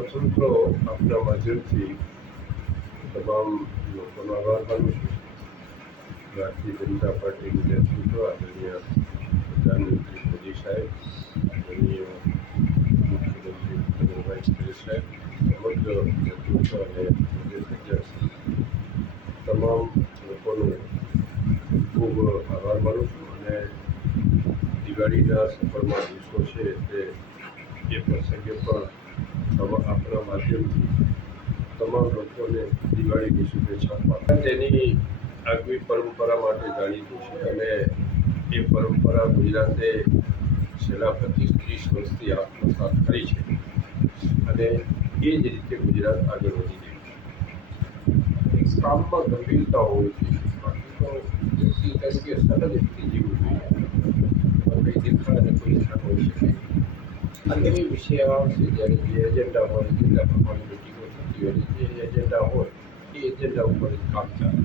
પ્રથમ તો આપના માધ્યમથી તમામ લોકોનો આભાર માનું છું. ભારતીય જનતા પાર્ટીનું નેતૃત્વ આદરણીય પ્રધાનમંત્રી મોદી સાહેબ, આદરણીય મુખ્યમંત્રી ભૂપેન્દ્રભાઈ પટેલ સાહેબ, સમગ્ર નેતૃત્વ અને તમામ લોકોનો ખૂબ આભાર માનું છું. અને દિવાળીના સફળમાં દિવસો છે એટલે એ પ્રસંગે પણ આપણા માધ્યમથી તમામ લોકોને દિવાળીની શુભેચ્છા પાઠવું. તેની આગવી પરંપરા માટે જાણીતું છે અને એ પરંપરા ગુજરાતે છેલ્લા 25-30 વર્ષથી આત્મસાત કરી છે અને એ જ રીતે ગુજરાત આગળ વધી રહ્યું છે. કામમાં ગંભીરતા હોવી જોઈએ, બાકી તો વ્યક્તિ તરીકે સહજ રીતે જીવવું જોઈએ. કોઈ દેખાડે કોઈ સ્થાન હોઈ શકે. આ એવી વિષય આવશે જ્યારે જે એજન્ડા હોય, એજન્ડા પ્રમાણે મિટિંગો થતી હોય, જે એજન્ડા હોય એ એજન્ડા ઉપર કામ ચાલે.